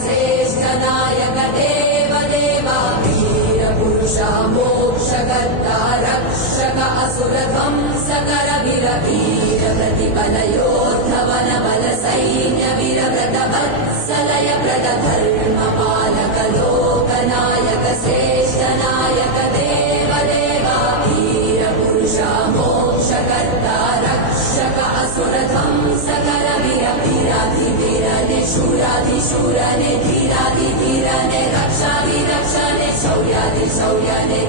श्रेष्ठ नायक देव देवा वीर पुरुष मोक्षकर्ता रक्षक असुर ध्वंसकर वीर वीर प्रतिबल योद्धवन बल सैन्य वीर व्रत वत्सलय व्रत धर्म पालक लोकनायक श्रेष्ठ नायक देव देवा वीर पुरुष मोक्षकर्ता रक्षक असुर ध्वंसकर वीर वीराधिवीरने शूराधिशूरने धीराधिधीरने रक्षाधिरक्षणे शौर्याधिशौर्यने